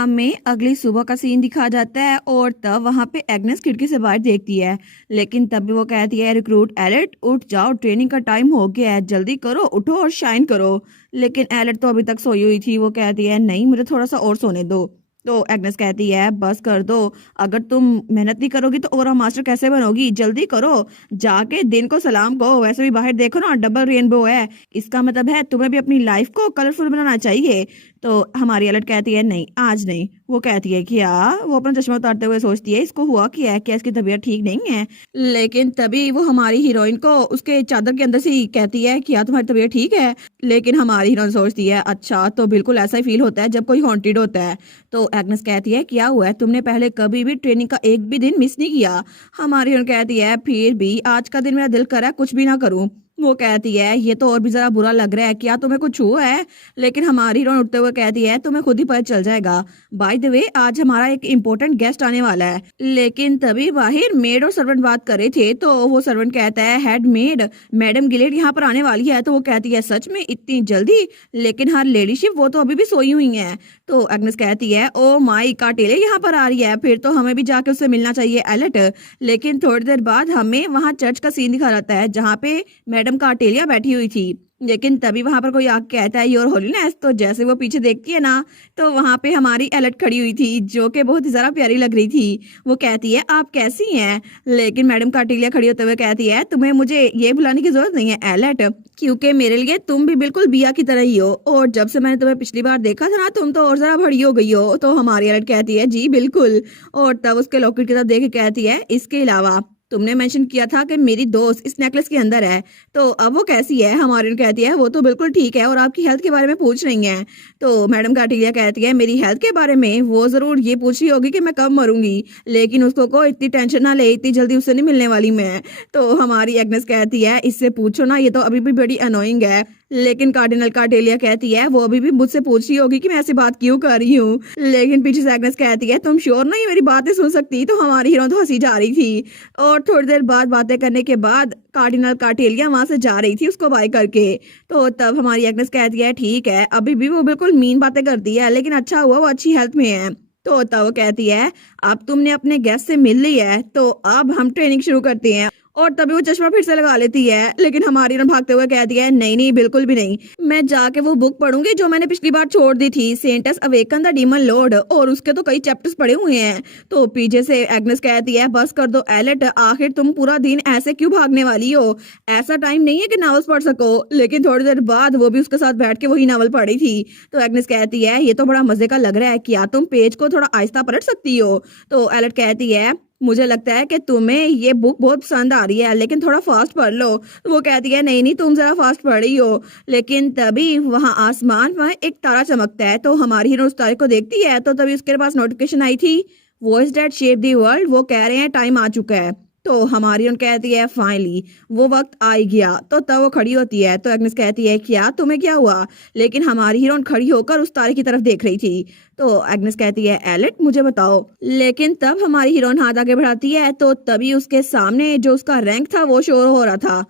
हमें अगली सुबह का सीन दिखा जाता है और तब वहां पे एग्नेस खिड़की से बाहर देखती है। लेकिन तब भी वो कहती है, रिक्रूट एलेट उठ जाओ, ट्रेनिंग का टाइम हो गया है, जल्दी करो, उठो और शाइन करो। लेकिन एलेट तो अभी तक सोई हुई थी। वो कहती है, नहीं, मुझे थोड़ा सा और सोने दो। तो एग्नेस कहती है, बस कर दो, अगर तुम मेहनत नहीं करोगी तो ओरा मास्टर कैसे बनोगी, जल्दी करो, जाके दिन को सलाम कहो। वैसे भी बाहर देखो ना, डबल रेनबो है, इसका मतलब है तुम्हें भी अपनी लाइफ को कलरफुल बनाना चाहिए। तो हमारी अलर्ट कहती है, नहीं आज नहीं। वो कहती है, क्या? वो अपना चश्मा उतारते हुए सोचती है, इसको हुआ क्या है, क्या इसकी तबीयत ठीक नहीं है? लेकिन तभी वो हमारी हीरोइन को उसके चादर के अंदर से ही कहती है, क्या तुम्हारी तबीयत ठीक है? लेकिन हमारी हीरोइन सोचती है, अच्छा तो बिल्कुल ऐसा ही फील होता है जब कोई हॉन्टेड होता है। तो एग्नेस कहती है, क्या हुआ है, तुमने पहले कभी भी ट्रेनिंग का एक भी दिन मिस नहीं किया? हमारी हीरोइन कहती है, फिर भी आज का दिन मेरा दिल कर रहा है कुछ भी ना करूं। वो कहती है, ये तो और भी जरा बुरा लग रहा है, क्या तुम्हें कुछ हुआ है? लेकिन हमारी हीरोइन उठते हुए कहती है, तुम्हें खुद ही पता चल जाएगा। बाय द वे, आज हमारा एक इम्पोर्टेंट गेस्ट आने वाला है। लेकिन तभी बाहर मेड और सर्वेंट बात कर रहे थे, तो वो सर्वेंट कहता है, हेड मेड मैडम गिलेड यहाँ पर आने वाली है। तो वो कहती है, सच में इतनी जल्दी? लेकिन हर लेडीशिप वो तो अभी भी सोई हुई है। तो एग्नेस कहती है, ओ माई, काटेले यहाँ पर आ रही है, फिर तो हमें भी जाके उससे मिलना चाहिए एलेट। लेकिन थोड़ी देर बाद हमें वहां चर्च का सीन दिखा जाता है, जहाँ पे मैडम कार्टेलिया बैठी हुई थी। लेकिन तभी वहां पर कोई आके कहता है, योर होलीनेस। तो जैसे वो पीछे देखती है ना, तो वहां पे हमारी एलेट खड़ी हुई थी, जो कि बहुत ही ज्यादा प्यारी लग रही थी। वो कहती है, आप कैसी हैं? लेकिन मैडम कार्टेलिया खड़ी होते हुए कहती है, तुम्हें मुझे ये बुलाने की जरूरत नहीं है एलेट, क्योंकि मेरे लिए तुम भी बिल्कुल बिया की तरह ही हो, और जब से मैंने तुम्हें पिछली बार देखा था ना, तुम तो और जरा बड़ी हो गई हो। तो हमारी एलेट कहती है, जी बिल्कुल। और तब उसके लॉकेट की तरफ देख के कहती है, इसके अलावा तुमने मेंशन किया था कि मेरी दोस्त इस नेकलेस के अंदर है, तो अब वो कैसी है? हमारी कहती है, वो तो बिल्कुल ठीक है, और आपकी हेल्थ के बारे में पूछ रही हैं। तो मैडम कार्टिलिया कहती है, मेरी हेल्थ के बारे में वो जरूर ये पूछ रही होगी कि मैं कब मरूंगी, लेकिन उसको को इतनी टेंशन ना ले, इतनी जल्दी उससे नहीं मिलने वाली मैं। तो हमारी एग्नेस कहती है, इससे पूछो ना, ये तो अभी भी बड़ी अनोइंग है। लेकिन कार्डिनल कार्डेलिया कहती है, वो अभी भी मुझसे पूछ रही होगी कि मैं ऐसी बात क्यों कर रही हूँ। लेकिन पीछे से एग्नेस कहती है, तुम श्योर नहीं मेरी बातें सुन सकती? तो हमारी हीरो तो हंसी जा रही थी। और थोड़ी देर बाद बातें करने के बाद कार्डिनल कार्टेलिया वहां से जा रही थी उसको बाय करके। तो तब हमारी एग्नेस कहती है, ठीक है, अभी भी वो बिल्कुल मीन बातें करती है, लेकिन अच्छा हुआ वो अच्छी हेल्थ में है। तो तब वो कहती है, अब तुमने अपने गेस्ट से मिल ली है, तो अब हम ट्रेनिंग शुरू करते हैं। और तभी वो चश्मा फिर से लगा लेती है, लेकिन हमारी रन भागते हुए कहती है, नहीं नहीं, बिल्कुल भी नहीं, मैं जाके वो बुक पढ़ूंगी जो मैंने पिछली बार छोड़ दी थी, Santos awaken the demon Lord, और उसके तो कई चैप्टर्स पड़े हुए हैं। तो पीछे से एग्नेस कहती है, बस कर दो एलेट, आखिर तुम पूरा दिन ऐसे क्यों भागने वाली हो? ऐसा टाइम नहीं है कि नावल्स पढ़ सको। लेकिन थोड़ी देर बाद वो भी उसके साथ बैठ के वही नावल पढ़ी थी। तो एग्नेस कहती है, ये तो बड़ा मजे का लग रहा है, क्या तुम पेज को थोड़ा आहिस्ता पलट सकती हो? तो एलेट कहती है, मुझे लगता है कि तुम्हें ये बुक बहुत पसंद आ रही है, लेकिन थोड़ा फास्ट पढ़ लो। तो वो कहती है, नहीं नहीं, तुम जरा फास्ट पढ़ रही हो। लेकिन तभी वहां आसमान में एक तारा चमकता है, तो हमारी हीरो उस तारे को देखती है। तो तभी उसके पास नोटिफिकेशन आई थी, voice that shape the world, वो कह रहे हैं टाइम आ चुका है। तो हमारी उन कहती है, फाइनली वो वक्त आ ही गया। तो तब वो खड़ी होती है, तो एग्नेस कहती है, क्या तुम्हें क्या हुआ? लेकिन हमारी हीरोइन खड़ी होकर उस तारे की तरफ देख रही थी। तो एग्नेस कहती है, एलेट मुझे बताओ। लेकिन तब हमारी हीरोइन हाथ आगे बढ़ाती है, तो तभी उसके सामने जो उसका रैंक था वो शो हो रहा था,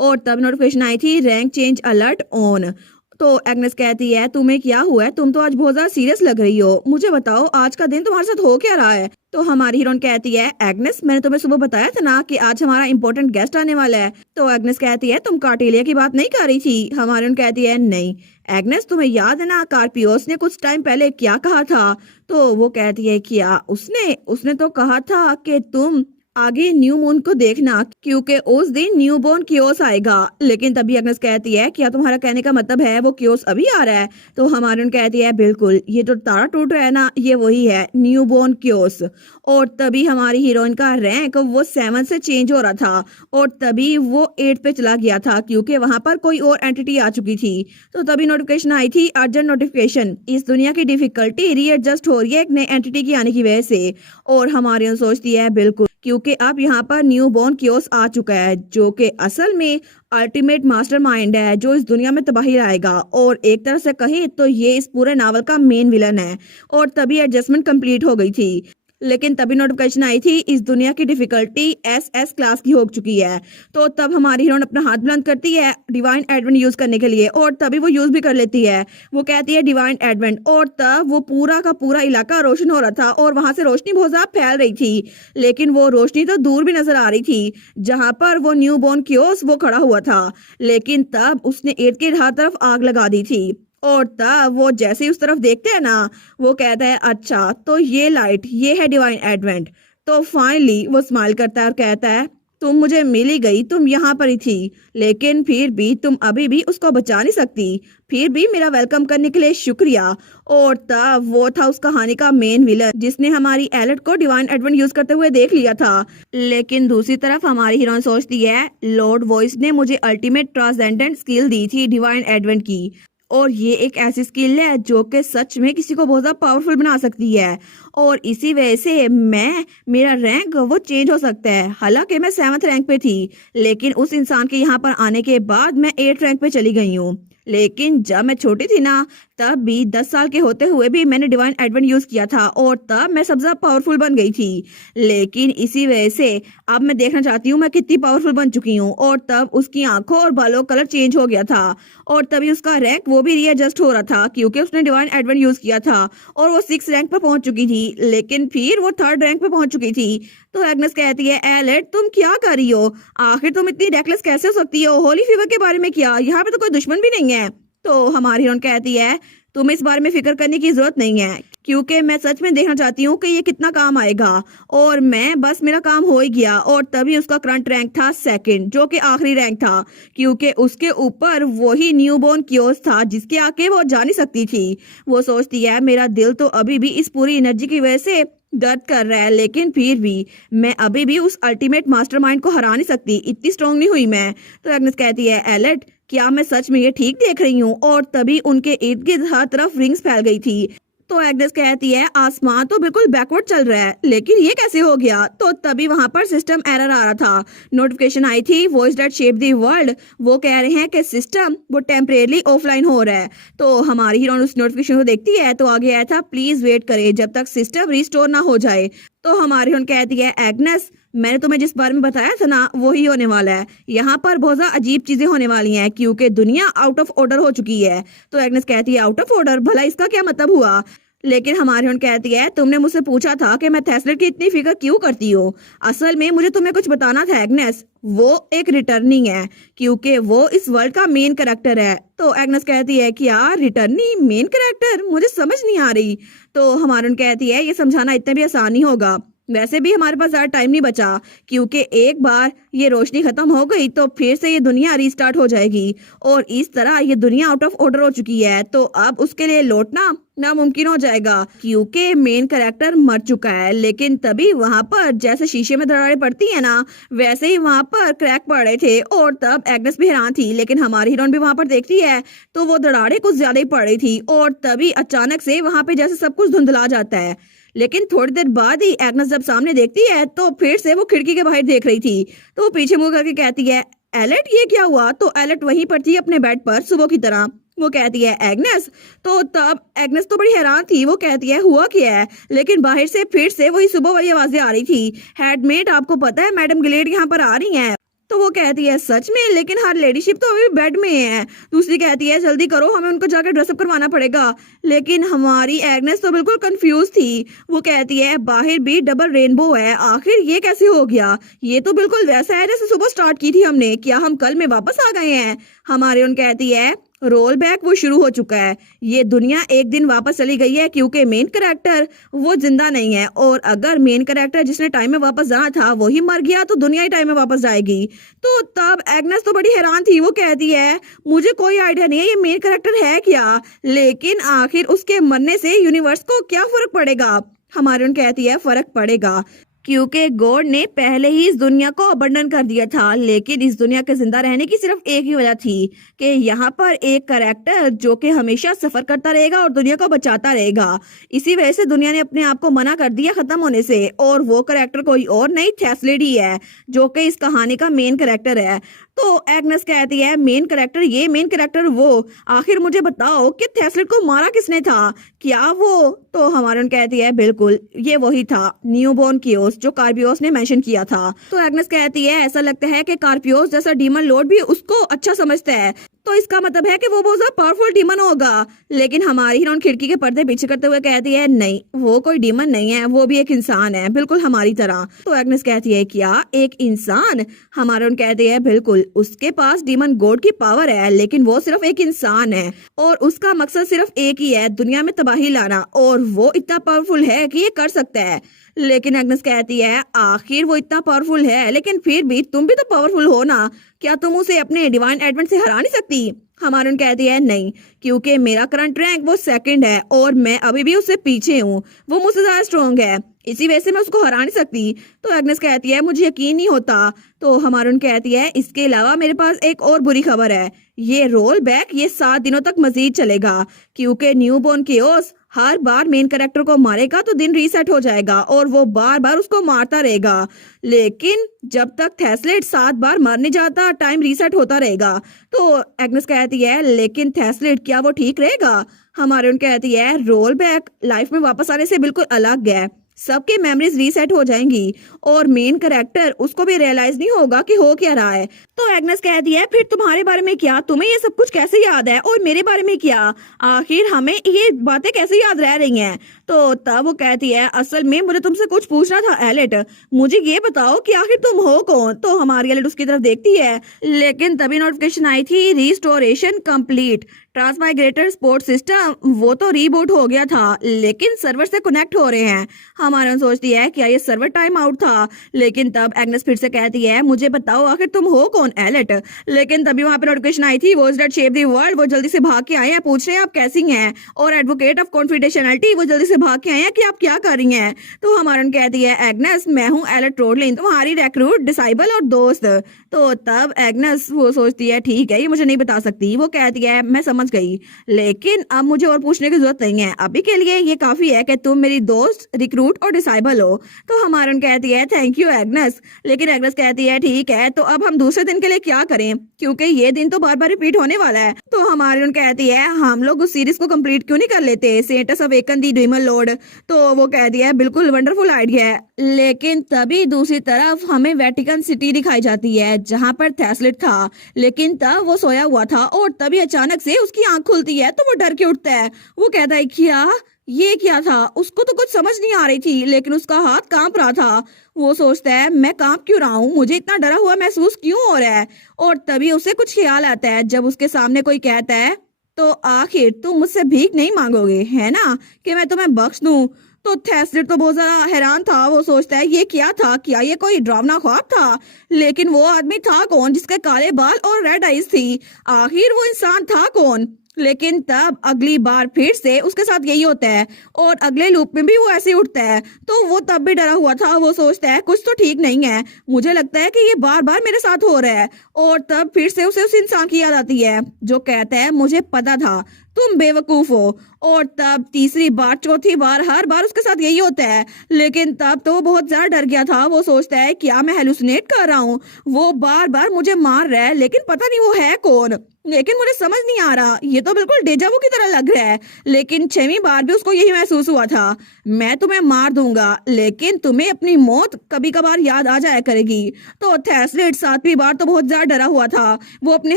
और तब नोटिफिकेशन आई थी, रैंक चेंज अलर्ट ऑन। तो एग्नेस कहती है, तुम्हें क्या हुआ है? तुम तो आज बहुत ज्यादा सीरियस लग रही हो, मुझे बताओ आज का दिन तुम्हारे साथ हो क्या रहा है? तो हमारी हीरोइन कहती है, एग्नेस मैंने तुम्हें सुबह बताया था ना कि आज हमारा इंपॉर्टेंट गेस्ट आने वाला है। तो एग्नेस कहती है, तुम कार्टेलिया की बात नहीं कर रही थी? हमारी हीरोइन कहती है, नहीं एग्नेस, तुम्हें याद है ना कार्पियोस ने कुछ टाइम पहले क्या कहा था? तो वो कहती है, क्या उसने उसने तो कहा था कि तुम आगे न्यू मून को देखना, क्योंकि उस दिन न्यू बोर्न क्योस आएगा। लेकिन तभी एग्नेस कहती है, क्या तुम्हारा कहने का मतलब है वो क्योस अभी आ रहा है? तो हमारी उन कहती है, बिल्कुल, ये जो तारा टूट रहा है ना, ये वही है, न्यू बोर्न क्योस। और तभी हमारी हीरोइन का रैंक वो 7 से चेंज हो रहा था, और तभी वो 8 पे चला गया था, क्योंकि वहां पर कोई और एंटिटी आ चुकी थी। तो तभी नोटिफिकेशन आई थी, अर्जेंट नोटिफिकेशन, इस दुनिया की डिफिकल्टी रीएडजस्ट हो रही है एक नए एंटिटी की आने की वजह से। और हमारी उन सोचती है, बिल्कुल, क्योंकि अब यहाँ पर न्यू बॉर्न क्योस आ चुका है, जो कि असल में अल्टीमेट मास्टरमाइंड है, जो इस दुनिया में तबाही लाएगा, और एक तरह से कहें तो ये इस पूरे नावल का मेन विलन है। और तभी एडजस्टमेंट कंप्लीट हो गई थी। लेकिन तभी नोटिफिकेशन आई थी इस दुनिया की डिफिकल्टी एस क्लास की हो चुकी है। तो तब हमारी हीरोइन अपना हाथ बुलंद करती है डिवाइन एडवेंट यूज करने के लिए और तभी वो यूज भी कर लेती है। वो कहती है डिवाइन एडवेंट और तब वो पूरा का पूरा इलाका रोशन हो रहा था और वहां से रोशनी बहुत ज्यादा फैल रही थी। लेकिन वो रोशनी तो दूर भी नजर आ रही थी जहां पर वो न्यू बॉर्न क्योस वो खड़ा हुआ था। लेकिन तब उसने एड के हर तरफ आग लगा दी थी और तब वो जैसे ही उस तरफ देखते हैं ना वो कहता है अच्छा तो ये लाइट ये है डिवाइन एडवेंट। तो फाइनली वो स्माइल करता है और कहता है तुम मुझे मिल ही गई, तुम यहाँ पर ही थी लेकिन फिर भी तुम अभी भी उसको बचा नहीं सकती, फिर भी मेरा वेलकम करने के लिए शुक्रिया। और तब वो था उस कहानी का मेन विलन जिसने हमारी एलेट को डिवाइन एडवेंट यूज करते हुए देख लिया था। लेकिन दूसरी तरफ हमारी हीरोइन सोचती है लॉर्ड वॉइस ने मुझे अल्टीमेट ट्रांसेंडेंट स्किल दी थी डिवाइन एडवेंट की और ये एक ऐसी स्किल है जो कि सच में किसी को बहुत ज्यादा पावरफुल बना सकती है और इसी वजह से मेरा रैंक वो चेंज हो सकता है। हालांकि मैं 7th रैंक पे थी लेकिन उस इंसान के यहाँ पर आने के बाद मैं 8th रैंक पे चली गई हूँ। लेकिन जब मैं छोटी थी ना तब भी 10 साल के होते हुए भी मैंने डिवाइन एडवेंट यूज किया था और तब मैं सबसे ज्यादा पावरफुल बन गई थी। लेकिन इसी वजह से अब मैं देखना चाहती हूँ मैं कितनी पावरफुल बन चुकी हूँ। और तब उसकी आंखों और बालों का कलर चेंज हो गया था और तभी उसका रैंक वो भी रीएडजस्ट हो रहा था क्योंकि उसने डिवाइन एडवेंट यूज किया था और वो 6th रैंक पर पहुंच चुकी थी लेकिन फिर वो 3rd रैंक पे पहुंच चुकी थी। तो एग्नेस कहती है एलेट तुम क्या कर रही हो, आखिर तुम इतनी रेकलेस कैसे हो सकती हो, होली फीवर के बारे में क्या, यहाँ पे तो कोई दुश्मन भी नहीं है। तो हमारी हीरोइन कहती है तुम्हें इस बारे में फिक्र करने की जरूरत नहीं है क्योंकि मैं सच में देखना चाहती हूँ कि ये कितना काम आएगा और मैं बस मेरा काम हो ही गया। और तभी उसका करंट रैंक था 2nd जो कि आखिरी रैंक था क्योंकि उसके ऊपर वही न्यूबॉर्न क्योस था जिसके आके वो जा नहीं सकती थी। वो सोचती है मेरा दिल तो अभी भी इस पूरी एनर्जी की वजह से दर्द कर रहा है लेकिन फिर भी मैं अभी भी उस अल्टीमेट मास्टरमाइंड को हरा नहीं सकती, इतनी स्ट्रांग नहीं हुई मैं। तो एग्नेस कहती है एलेट क्या मैं सच में ये ठीक देख रही हूँ। और तभी उनके इर्द गिर्द हर तरफ रिंग्स फैल गई थी। तो एग्नेस कहती है आसमान तो बिल्कुल बैकवर्ड चल रहा है लेकिन ये कैसे हो गया। तो तभी वहां पर सिस्टम एरर आ रहा था, नोटिफिकेशन आई थी voice that shape the world. वो कह रहे हैं कि सिस्टम वो टेम्परेरी ऑफलाइन हो रहा है। तो हमारी हीरोइन उस नोटिफिकेशन को देखती है तो आगे आया था प्लीज वेट करे जब तक सिस्टम रिस्टोर ना हो जाए। तो हमारी हीरोइन कहती है एग्नेस मैंने तुम्हें जिस बारे में बताया था ना वही होने वाला है, यहाँ पर बहुत ज्यादा अजीब चीजें होने वाली हैं क्योंकि दुनिया आउट ऑफ ऑर्डर हो चुकी है। तो एग्नेस कहती है आउट ऑफ ऑर्डर, भला इसका क्या मतलब हुआ। लेकिन हमारी उन कहती है तुमने मुझसे पूछा था कि मैं थेस्लेट की इतनी फिक्र क्यों करती हूँ, असल में मुझे तुम्हें कुछ बताना था एग्नेस, वो एक रिटर्निंग है क्योंकि वो इस वर्ल्ड का मेन कैरेक्टर है। तो एग्नेस कहती है कि यार रिटर्निंग मेन कैरेक्टर, मुझे समझ नहीं आ रही। तो हमारी उन कहती है ये समझाना इतना भी आसान नहीं होगा, वैसे भी हमारे पास ज्यादा टाइम नहीं बचा क्योंकि एक बार ये रोशनी खत्म हो गई तो फिर से ये दुनिया रीस्टार्ट हो जाएगी और इस तरह ये दुनिया आउट ऑफ ऑर्डर हो चुकी है। तो अब उसके लिए लौटना नामुमकिन हो जाएगा क्योंकि मेन कैरेक्टर मर चुका है। लेकिन तभी वहां पर जैसे शीशे में दरारें पड़ती है ना वैसे ही वहां पर क्रैक पड़ रहे थे और तब एग्नेस भी हैरान थी। लेकिन हमारी हीरोइन भी वहां पर देखती है तो वो दरारें कुछ ज्यादा ही पड़ रही थी और तभी अचानक से वहां पे जैसे सब कुछ धुंधला जाता है। लेकिन थोड़ी देर बाद ही एग्नेस जब सामने देखती है तो फिर से वो खिड़की के बाहर देख रही थी। तो वो पीछे मुड़ करके कहती है एलेट ये क्या हुआ। तो एलेट वहीं पर थी अपने बेड पर सुबह की तरह। वो कहती है एग्नेस, तो तब एग्नेस तो बड़ी हैरान थी, वो कहती है हुआ क्या है। लेकिन बाहर से फिर से वही सुबह वाली आवाजें आ रही थी, हेडमेट आपको पता है मैडम गिलेड यहाँ पर आ रही हैं। तो वो कहती है सच में, लेकिन हर लेडीशिप तो अभी बेड में है। दूसरी कहती है जल्दी करो हमें उनको जाकर ड्रेसअप करवाना पड़ेगा। लेकिन हमारी एग्नेस तो बिल्कुल कंफ्यूज थी। वो कहती है बाहर भी डबल रेनबो है, आखिर ये कैसे हो गया। ये तो बिल्कुल वैसा है जैसे सुबह स्टार्ट की थी हमने, क्या हम कल में वापस आ गए हैं। हमारी उन कहती है रोल बैक वो शुरू हो चुका है, ये दुनिया एक दिन वापस चली गई है क्योंकि मेन कैरेक्टर वो जिंदा नहीं है और अगर मेन कैरेक्टर जिसने टाइम में वापस जाना था वही मर गया तो दुनिया ही टाइम में वापस जाएगी। तो तब एग्नेस तो बड़ी हैरान थी। वो कहती है मुझे कोई आइडिया नहीं है ये मेन कैरेक्टर है क्या, लेकिन आखिर उसके मरने से यूनिवर्स को क्या फर्क पड़ेगा। हमारी उन कहती है फर्क पड़ेगा क्योंकि गॉड ने पहले ही इस दुनिया को अबंडन कर दिया था। लेकिन इस दुनिया के जिंदा रहने की सिर्फ एक ही वजह थी कि यहाँ पर एक कैरेक्टर जो कि हमेशा सफर करता रहेगा और दुनिया को बचाता रहेगा। इसी वजह से दुनिया ने अपने आप को मना कर दिया खत्म होने से और वो कैरेक्टर कोई और नहीं थेस्लेट ही है जो कि इस कहानी का मेन कैरेक्टर है। तो एग्नेस कहती है मेन कैरेक्टर ये मेन कैरेक्टर वो, आखिर मुझे बताओ कि थेस्लेट को मारा किसने था, क्या वो? तो हमारन कहती है बिल्कुल ये वही था, न्यूबॉर्न कियोस, जो कार्पियोस ने मेंशन किया था। तो एग्नेस कहती है ऐसा लगता है कि कार्पियोस जैसा डीमन लॉर्ड भी उसको अच्छा समझता है, तो इसका मतलब है कि वो बहुत ज्यादा पावरफुल डीमन होगा। लेकिन हमारी हीरोइन खिड़की के पर्दे पीछे करते हुए कहती है नहीं, वो कोई डीमन नहीं है, वो भी एक इंसान है बिल्कुल हमारी तरह। तो एग्नेस कहती है क्या एक इंसान? हमारा कहती है बिल्कुल, उसके पास डीमन गॉड की पावर है लेकिन वो सिर्फ एक इंसान है और उसका मकसद सिर्फ एक ही है, दुनिया में तबाही लाना, और वो इतना पावरफुल है कि ये कर सकता है। लेकिन एग्नेस कहती है आखिर वो इतना पावरफुल है लेकिन फिर भी तुम भी तो पावरफुल हो ना, क्या तुम उसे अपने डिवाइन एडवेंट से हरा नहीं सकती? हमारून कहती है नहीं, क्योंकि मेरा करंट रैंक वो सेकंड है और मैं अभी भी उससे पीछे हूँ, वो मुझसे ज्यादा स्ट्रॉन्ग है, इसी वजह से मैं उसको हरा नहीं सकती। तो एग्नेस कहती है मुझे यकीन नहीं होता। तो हमारून कहती है इसके अलावा मेरे पास एक और बुरी खबर है, ये रोल बैक ये 7 दिनों तक मजीद चलेगा, क्योंकि न्यूबॉर्न कियोस हर बार मेन कैरेक्टर को मारेगा तो दिन रीसेट हो जाएगा और वो बार बार उसको मारता रहेगा, लेकिन जब तक थेस्लेट 7 बार मरने जाता टाइम रीसेट होता रहेगा। तो एग्नेस कहती है लेकिन थेस्लेट क्या वो ठीक रहेगा? हमारे उन कहती है रोल बैक लाइफ में वापस आने से बिल्कुल अलग है, सबके मेमोरीज रीसेट हो जाएंगी और मेन कैरेक्टर उसको भी रियलाइज नहीं होगा कि हो क्या रहा है। तो एग्नेस कहती है फिर तुम्हारे बारे में क्या, तुम्हें ये सब कुछ कैसे याद है और मेरे बारे में क्या, आखिर हमें ये बातें कैसे याद रह रही हैं? तो तब वो कहती है असल में मुझे तुमसे कुछ पूछना था एलेट, मुझे ये बताओ कि आखिर तुम हो कौन? तो हमारी एलेट उसकी तरफ देखती है, लेकिन तभी नोटिफिकेशन आई थी रिस्टोरेशन कंप्लीट, ट्रांसमाइग्रेटर सपोर्ट सिस्टम वो तो रीबूट हो गया था लेकिन सर्वर से कनेक्ट हो रहे हैं। हमारा सोचती है क्या ये सर्वर टाइम आउट था, लेकिन तब एग्नेस फिर से कहती है मुझे बताओ आखिर तुम हो कौन एलेट? लेकिन तभी वहां पे नोटिफिकेशन आई थी voice that shape the world, वो जल्दी से भाग के आए हैं, पूछ रहे हैं आप कैसी हैं, और एडवोकेट ऑफ कॉन्फिडेंशियलिटी वो जल्दी से भाग के आए हैं कि आप क्या कर रही हैं। तो हमारन कहती है एग्नेस मैं हूँ एलेट रोडलिन, तुम्हारी रिक्रूट डिसाइबल और दोस्त। तो तब एग्नेस वो सोचती है ठीक है ये मुझे नहीं बता सकती, वो कहती है मैं समझ गई, लेकिन अब मुझे और पूछने की जरूरत नहीं है, अभी के लिए ये काफी है कि तुम मेरी दोस्त रिक्रूट और डिसाइबल हो। तो हमारन कहती है थैंक यू एग्नेस, लेकिन एग्नेस कहती है ठीक है तो अब हम दूसरे दिन के लिए क्या करें, क्योंकि ये दिन तो बार बार रिपीट होने वाला है। तो हमारन कहती है हम लोग उस सीरीज को कंप्लीट क्यों नहीं कर लेते, सेंटस अवेकन दी डीमन लॉर्ड। तो वो कहती है बिल्कुल वंडरफुल आइडिया है, लेकिन तभी दूसरी तरफ हमें वेटिकन सिटी दिखाई जाती है जहाँ पर थेस्लेट था, लेकिन तब वो सोया हुआ था और तभी अचानक से उसकी आंख खुलती है तो वो डर के उठता है, वो कहता है क्या ये क्या था, उसको तो कुछ समझ नहीं आ रही थी लेकिन उसका हाथ कांप रहा था। वो सोचता है मैं कांप क्यों रहा हूँ, मुझे इतना डरा हुआ महसूस क्यों हो रहा है, और तभी उसे कुछ ख्याल आता है जब उसके सामने कोई कहता है तो आखिर तुम मुझसे भीख नहीं मांगोगे है ना कि मैं तुम्हें बख्श दूं। तो थेस्लेट तो बहुत ज्यादा हैरान था, वो सोचता है ये क्या था, क्या ये कोई डरावना ख्वाब था, लेकिन वो आदमी था कौन जिसके काले बाल और रेड आईज थी, आखिर वो इंसान था कौन? लेकिन तब अगली बार फिर से उसके साथ यही होता है और अगले लूप में भी वो ऐसे उठता है, तो वो तब भी डरा हुआ था, वो सोचता है कुछ तो ठीक नहीं है, मुझे लगता है कि ये बार बार मेरे साथ हो रहा है। और तब फिर से उसे उस इंसान की याद आती है जो कहता है मुझे पता था तुम बेवकूफ हो, और तब तीसरी बार चौथी बार हर बार उसके साथ यही होता है, लेकिन तब तो वो बहुत ज्यादा डर गया था, वो सोचता है क्या मैं हेलुसिनेट कर रहा हूँ, वो बार बार मुझे मार रहा है लेकिन पता नहीं वो है कौन, लेकिन मुझे समझ नहीं आ रहा, ये तो बिल्कुल डेजावू की तरह लग रहा है। लेकिन 6वीं बार भी उसको यही महसूस हुआ था, मैं तुम्हें मार दूंगा लेकिन तुम्हें अपनी मौत कभी कभार याद आ जाया करेगी। तो थेस्लेट 7वीं बार तो बहुत ज्यादा डरा हुआ था, वो अपने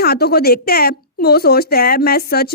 हाथों को देखता है, वो सोचता है मैं सच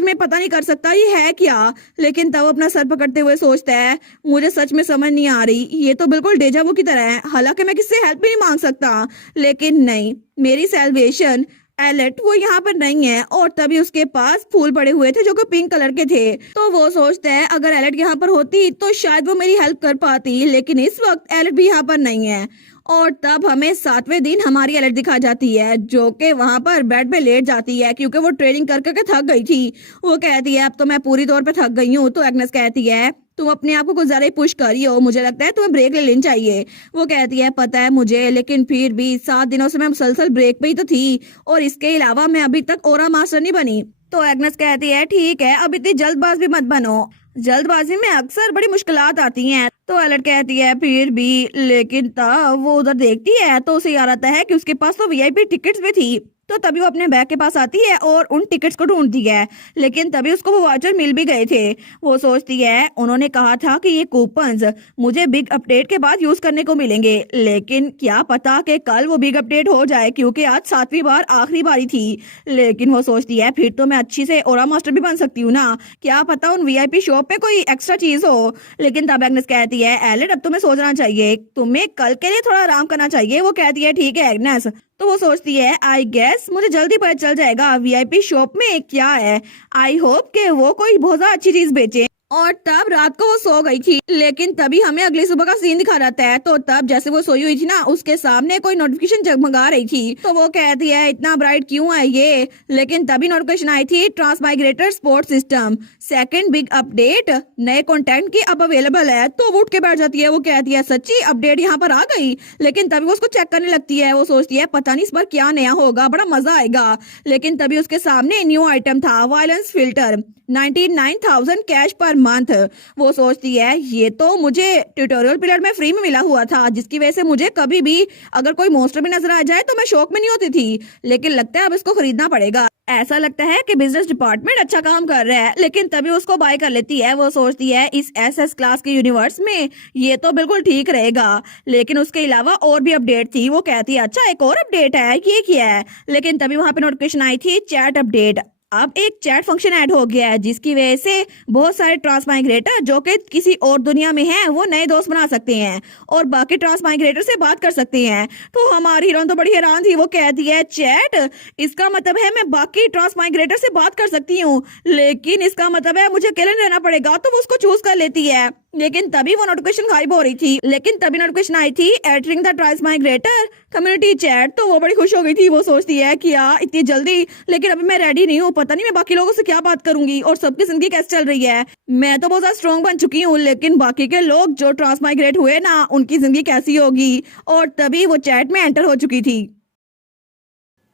में पता नहीं कर सकता ये है क्या, लेकिन तब अपना सर पकड़ते हुए सोचता है मुझे सच में समझ नहीं आ रही, ये तो बिल्कुल डेजावू की तरह है, हालांकि मैं किससे हेल्प भी नहीं मांग सकता, लेकिन नहीं मेरी सैल्वेशन एलेट वो यहाँ पर नहीं है। और तभी उसके पास फूल पड़े हुए थे जो कि पिंक कलर के थे, तो वो सोचता है अगर एलेट यहाँ पर होती तो शायद वो मेरी हेल्प कर पाती, लेकिन इस वक्त एलेट भी यहाँ पर नहीं है। और तब हमें 7वें दिन हमारी एलेट दिखा जाती है जो कि वहां पर बेड पे लेट जाती है क्योंकि वो ट्रेनिंग कर करके थक गई थी, वो कहती है अब तो मैं पूरी तौर पे थक गई हूँ। तो एग्नेस कहती है तुम अपने आप को कुछ ज्यादा ही पुश कर रही हो, मुझे लगता है तुम्हें ब्रेक ले लेनी चाहिए। वो कहती है पता है मुझे, लेकिन फिर भी 7 दिनों से मैं मुसलसल ब्रेक पे ही तो थी और इसके अलावा मैं अभी तक ओरा मास्टर नहीं बनी। तो एग्नेस कहती है ठीक है अब इतनी जल्दबाज भी मत बनो, जल्दबाजी में अक्सर बड़ी मुश्किलात आती हैं। तो अलर्ट कहती है फिर भी, लेकिन तब वो उधर देखती है तो उसे याद आता है कि उसके पास तो वीआईपी टिकट्स भी थी। तो तभी वो अपने बैग के पास आती है और उन टिकट्स को ढूंढती है, लेकिन तभी उसको वो वाउचर मिल भी गए थे। वो सोचती है उन्होंने कहा था कि ये कूपन्स मुझे बिग अपडेट के बाद यूज करने को मिलेंगे, लेकिन क्या पता कि कल वो बिग अपडेट हो जाए, क्योंकि आज 7वीं बार आखिरी बारी थी। लेकिन वो सोचती है फिर तो मैं अच्छी से ओरा मास्टर भी बन सकती हूँ ना, क्या पता उन वीआईपी शॉप पे कोई एक्स्ट्रा चीज हो। लेकिन तब एग्नेस कहती है एलेट अब तुम्हें सोचना चाहिए, तुम्हें कल के लिए थोड़ा आराम करना चाहिए। वो कहती है ठीक है एग्नेस। तो वो सोचती है आई गेस मुझे जल्दी पता चल जाएगा वीआईपी शॉप में क्या है। आई होप कि वो कोई बहुत ज्यादा अच्छी चीज बेचे। और तब रात को वो सो गई थी, लेकिन तभी हमें अगली सुबह का सीन दिखा जाता है। तो तब जैसे वो सोई हुई थी ना, उसके सामने कोई नोटिफिकेशन जगमगा रही थी। तो वो कहती है इतना ब्राइट क्यों है ये। लेकिन तभी नोटिफिकेशन आई थी transmigrator support system second big update नए कंटेंट की अब अवेलेबल है। तो वो उठ के बैठ जाती है। वो कहती है सच्ची अपडेट यहाँ पर आ गई। लेकिन तभी वो उसको चेक करने लगती है। वो सोचती है पता नहीं इस बार क्या नया होगा, बड़ा मजा आएगा। लेकिन तभी उसके सामने न्यू आइटम था, violence filter 99,000 cash per month. वो सोचती है ये तो मुझे ट्यूटोरियल पीरियड में फ्री में मिला हुआ था, जिसकी वजह से मुझे कभी भी अगर कोई मॉन्स्टर भी नजर आ जाए तो मैं शौक में नहीं होती थी। लेकिन लगता है अब इसको खरीदना पड़ेगा। ऐसा लगता है कि बिजनेस डिपार्टमेंट अच्छा काम कर रहा है। लेकिन तभी उसको बाय कर लेती है। वो सोचती है इस एसएस क्लास के यूनिवर्स में ये तो बिल्कुल ठीक रहेगा। लेकिन उसके अलावा और भी अपडेट थी। वो कहती है अच्छा एक और अपडेट है, ये क्या है। लेकिन तभी वहां पे नोटिफिकेशन आई थी चैट अपडेट। अब एक चैट फंक्शन ऐड हो गया है, जिसकी वजह से बहुत सारे ट्रांसमाइग्रेटर जो कि किसी और दुनिया में हैं वो नए दोस्त बना सकते हैं और बाकी ट्रांसमाइग्रेटर से बात कर सकते हैं। तो हमारी हीरोइन तो बड़ी हैरान थी। वो कहती है चैट, इसका मतलब है मैं बाकी ट्रांसमाइग्रेटर से बात कर सकती हूँ, लेकिन इसका मतलब है मुझे अकेले रहना पड़ेगा। तो वो उसको चूज कर लेती है। लेकिन तभी वो नोटिफिकेशन गायब हो रही थी। लेकिन तभी नोटिफिकेशन आई थी एंटरिंग द ट्रांसमाइग्रेटर कम्युनिटी चैट। तो वो बड़ी खुश हो गई थी। वो सोचती है कि यार इतनी जल्दी, लेकिन अभी मैं रेडी नहीं हूँ, पता नहीं मैं बाकी लोगों से क्या बात करूंगी और सबकी जिंदगी कैसे चल रही है। मैं तो बहुत ज्यादा स्ट्रॉन्ग बन चुकी हूँ, लेकिन बाकी के लोग जो ट्रांसमाइग्रेट हुए ना, उनकी जिंदगी कैसी होगी। और तभी वो चैट में एंटर हो चुकी थी।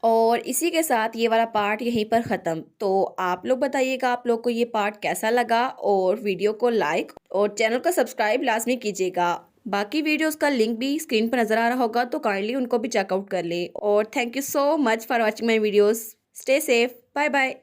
और इसी के साथ ये वाला पार्ट यहीं पर ख़त्म। तो आप लोग बताइएगा आप लोग को ये पार्ट कैसा लगा, और वीडियो को लाइक और चैनल को सब्सक्राइब लाजमी कीजिएगा। बाकी वीडियोस का लिंक भी स्क्रीन पर नज़र आ रहा होगा, तो काइंडली उनको भी चेकआउट कर लें। और thank you so much for watching my videos. Stay safe, bye bye.